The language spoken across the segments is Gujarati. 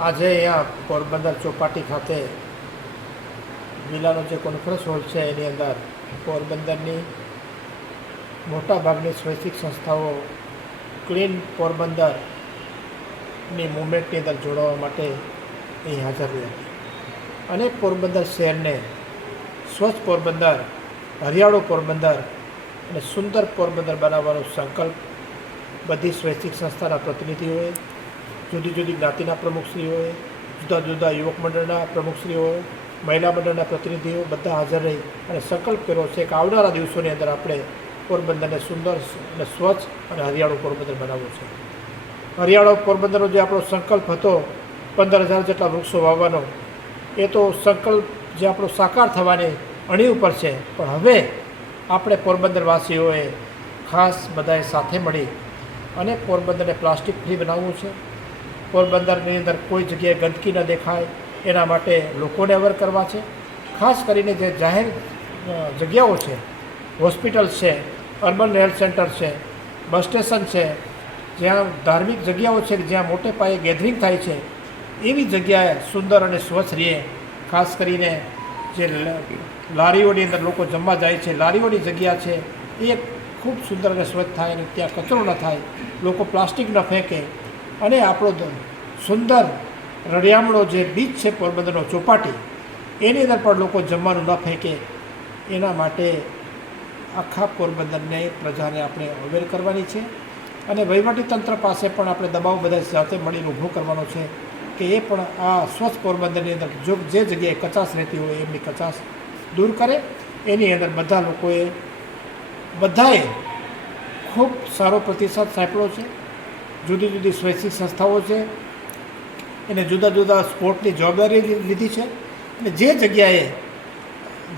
આજે અહીંયા પોરબંદર ચોપાટી ખાતે જિલ્લાનો જે કોન્ફરન્સ હોલ છે, એની અંદર પોરબંદરની મોટાભાગની સ્વૈચ્છિક સંસ્થાઓ ક્લીન પોરબંદરની મુવમેન્ટની અંદર જોડાવા માટે અહીં હાજર રહી હતી અને પોરબંદર શહેરને સ્વચ્છ પોરબંદર, હરિયાળું પોરબંદર અને સુંદર પોરબંદર બનાવવાનો સંકલ્પ બધી સ્વૈચ્છિક સંસ્થાના પ્રતિનિધિઓએ જુદી જુદી જ્ઞાતિના પ્રમુખશ્રીઓએ જુદા જુદા યુવક મંડળના પ્રમુખશ્રીઓ મહિલા મંડળના પ્રતિનિધિઓ બધા હાજર રહી અને સંકલ્પ કર્યો છે કે આવનારા દિવસોની અંદર આપણે પોરબંદરને સુંદર અને સ્વચ્છ અને હરિયાળું પોરબંદર બનાવવું છે. હરિયાળો પોરબંદરનો જે આપણો સંકલ્પ હતો, પંદર હજાર જેટલા વૃક્ષો વાવવાનો, એ તો સંકલ્પ જે આપણો સાકાર થવાની અણી ઉપર છે. પણ હવે આપણે પોરબંદરવાસીઓએ ખાસ બધાએ સાથે મળી અને પોરબંદરને પ્લાસ્ટિક ફ્રી બનાવવું છે. પોરબંદરની અંદર કોઈ જગ્યાએ ગંદકી ન દેખાય, એના માટે લોકોને અવેર કરવા છે. ખાસ કરીને જે જાહેર જગ્યાઓ છે હોસ્પિટલ છે, અર્બન હેલ્થ સેન્ટર છે, બસ સ્ટેશન છે, જ્યાં ધાર્મિક જગ્યાઓ છે, જ્યાં મોટે પાયે ગેધરિંગ થાય છે, એવી જગ્યાએ સુંદર અને સ્વચ્છ રહે ખાસ કરીને જે લારીઓની અંદર લોકો જમવા જાય છે, લારીઓની જગ્યા છે, એ ખૂબ સુંદર અને સ્વચ્છ થાય અને ત્યાં કચરો ન થાય. લોકો પ્લાસ્ટિક ન ફેંકે. અને આપણો સુંદર રળિયામણો જે બીચ છે પોરબંદરનો ચોપાટી, એની અંદર પણ લોકો જમવાનું ન ફેંકે. એના માટે આખા પોરબંદરને પ્રજાને આપણે અવેર કરવાની છે. અને વહીવટી તંત્ર પાસે પણ આપણે દબાવ બધા સાથે મળીને ઊભો કરવાનો છે કે એ પણ આ સ્વચ્છ પોરબંદરની અંદર જો જે જગ્યાએ કચાશ રહેતી હોય એમની કચાશ દૂર કરે. એની અંદર બધા લોકોએ બધાએ ખૂબ સારો પ્રતિસાદ સાંપડ્યો છે. જુદી જુદી સ્વૈચ્છિક સંસ્થાઓ છે. એને જુદા જુદા સ્પોર્ટની જવાબદારી લીધી છે. અને જે જગ્યાએ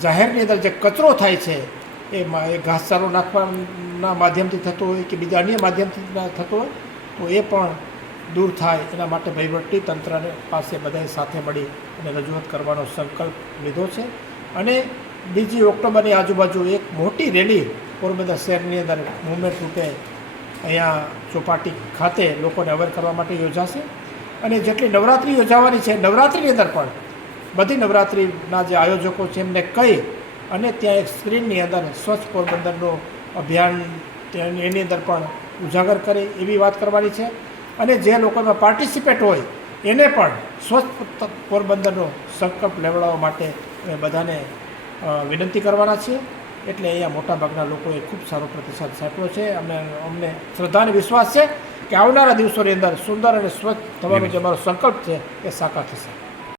જાહેરની અંદર જે કચરો થાય છે એ એ ઘાસચારો નાખવાના માધ્યમથી થતો હોય કે બીજા અન્ય માધ્યમથી થતો હોય, તો એ પણ દૂર થાય. એના માટે વહીવટી તંત્રને પાસે બધાએ સાથે મળી અને રજૂઆત કરવાનો સંકલ્પ લીધો છે. અને બીજી ઓક્ટોબરની આજુબાજુ એક મોટી રેલી પોરબંદર શહેરની અંદર મુવમેન્ટ રૂપે અહીંયા ચોપાટી ખાતે લોકોને અવેર કરવા માટે યોજાશે. અને જેટલી નવરાત્રિ યોજાવાની છે, નવરાત્રિની અંદર પણ બધી નવરાત્રિના જે આયોજકો છે, એમને કહી અને ત્યાં એક સ્ક્રીનની અંદર સ્વચ્છ પોરબંદરનું અભિયાન એની અંદર પણ ઉજાગર કરે એવી વાત કરવાની છે. અને જે લોકોમાં પાર્ટિસિપેટ હોય, એને પણ સ્વચ્છ પોરબંદરનો સંકલ્પ લેવડાવવા માટે અમે બધાને વિનંતી કરવાના છીએ. એટલે અહીંયા મોટાભાગના લોકોએ ખૂબ સારો પ્રતિસાદ સાંપ્યો છે. અને અમને શ્રદ્ધા અને વિશ્વાસ છે કે આવનારા દિવસોની અંદર સુંદર અને સ્વચ્છ થવાનો જે અમારો સંકલ્પ છે એ સાકાર થશે.